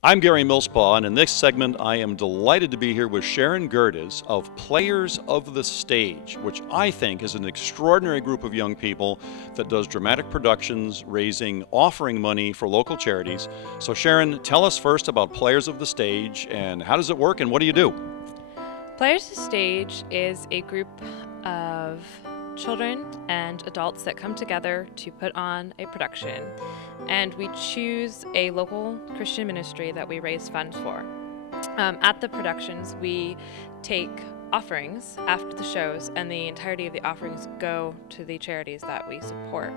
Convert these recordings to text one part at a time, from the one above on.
I'm Gary Millspaw, and in this segment, I am delighted to be here with Sharon Gerdes of Players of the Stage, which I think is an extraordinary group of young people that does dramatic productions, offering money for local charities. So, Sharon, tell us first about Players of the Stage and how does it work and what do you do? Players of the Stage is a group of children and adults that come together to put on a production, and we choose a local Christian ministry that we raise funds for. At the productions, we take offerings after the shows, and the entirety of the offerings go to the charities that we support.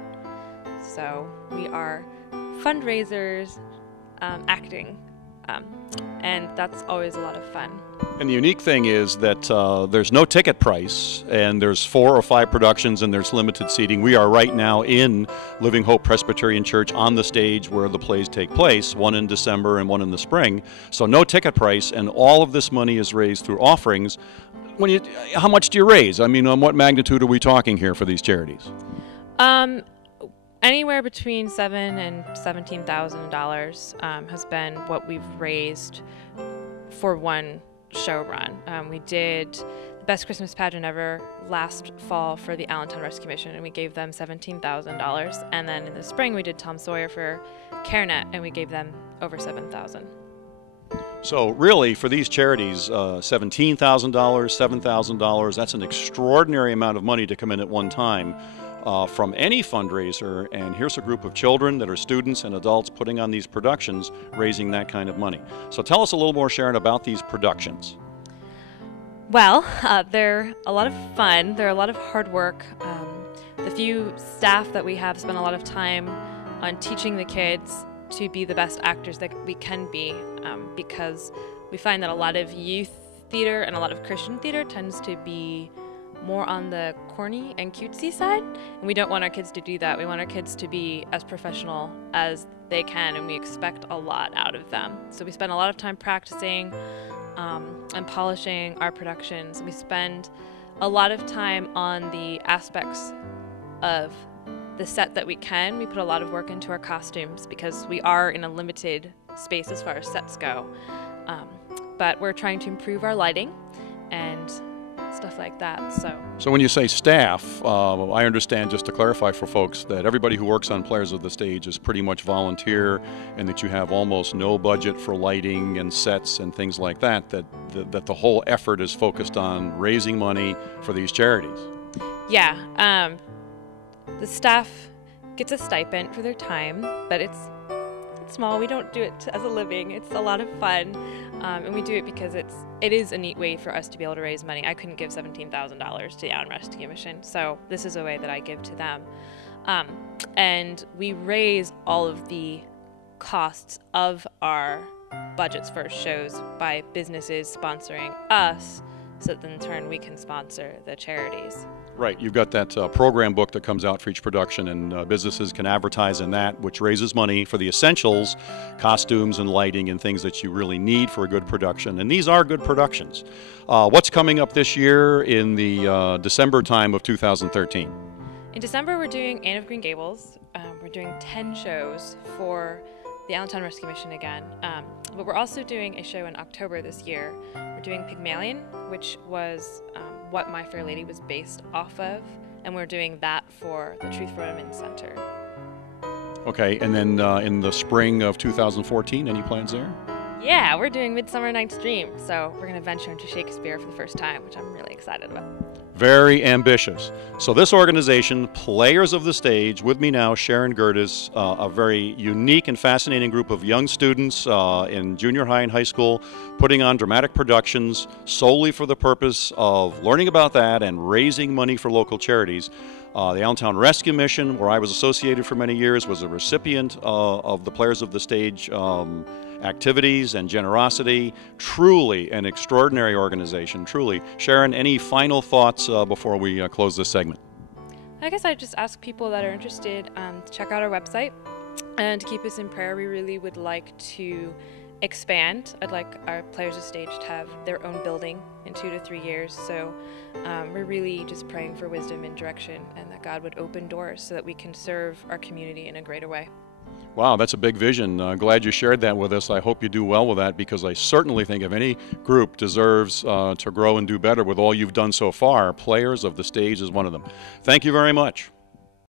So we are fundraisers, acting, and that's always a lot of fun. And the unique thing is that there's no ticket price, and there's 4 or 5 productions, and there's limited seating. We are right now in Living Hope Presbyterian Church on the stage where the plays take place, one in December and one in the spring. So no ticket price, and all of this money is raised through offerings. How much do you raise? I mean, on what magnitude are we talking here for these charities? Anywhere between $7,000 and $17,000 has been what we've raised for one show run. We did the Best Christmas Pageant Ever last fall for the Allentown Rescue Mission, and we gave them $17,000. And then in the spring, we did Tom Sawyer for CareNet, and we gave them over $7,000. So really, for these charities, $17,000, $7,000, that's an extraordinary amount of money to come in at one time. From any fundraiser, and here's a group of children that are students and adults putting on these productions, raising that kind of money. So tell us a little more, Sharon, about these productions. Well, they're a lot of fun. They're a lot of hard work. The few staff that we have spend a lot of time on teaching the kids to be the best actors that we can be, because we find that a lot of youth theater and a lot of Christian theater tends to be more on the corny and cutesy side, and we don't want our kids to do that. We want our kids to be as professional as they can, and we expect a lot out of them. So we spend a lot of time practicing and polishing our productions. We spend a lot of time on the aspects of the set that we can. We put a lot of work into our costumes because we are in a limited space as far as sets go. But we're trying to improve our lighting and stuff like that. So when you say staff, I understand, just to clarify for folks, that everybody who works on Players of the Stage is pretty much volunteer, and that you have almost no budget for lighting and sets and things like that, that the whole effort is focused on raising money for these charities. Yeah, the staff gets a stipend for their time, but it's small. We don't do it as a living. It's a lot of fun, and we do it because it is a neat way for us to be able to raise money. I couldn't give $17,000 to the Allen Rescue Mission, so this is a way that I give to them. And we raise all of the costs of our budgets for shows by businesses sponsoring us, so that in turn we can sponsor the charities. Right, you've got that program book that comes out for each production, and businesses can advertise in that, which raises money for the essentials, costumes and lighting and things that you really need for a good production. And these are good productions. What's coming up this year in the December time of 2013? In December, we're doing Anne of Green Gables. We're doing 10 shows for the Allentown Rescue Mission again. But we're also doing a show in October this year. We're doing Pygmalion, which was what My Fair Lady was based off of, and we're doing that for the Truth for Women Center. Okay, and then in the spring of 2014, any plans there? Yeah, we're doing Midsummer Night's Dream, so we're going to venture into Shakespeare for the first time, which I'm really excited about. Very ambitious. So this organization, Players of the Stage, with me now, Sharon Gerdes, a very unique and fascinating group of young students in junior high and high school, putting on dramatic productions solely for the purpose of learning about that and raising money for local charities. The Allentown Rescue Mission, where I was associated for many years, was a recipient of the Players of the Stage activities and generosity. Truly an extraordinary organization, truly. Sharon, any final thoughts before we close this segment? I guess I'd just ask people that are interested to check out our website and to keep us in prayer. We really would like to expand. I'd like our Players of Stage to have their own building in 2 to 3 years. So we're really just praying for wisdom and direction, and that God would open doors so that we can serve our community in a greater way. Wow, that's a big vision. Glad you shared that with us. I hope you do well with that, because I certainly think if any group deserves to grow and do better with all you've done so far, Players of the Stage is one of them. Thank you very much.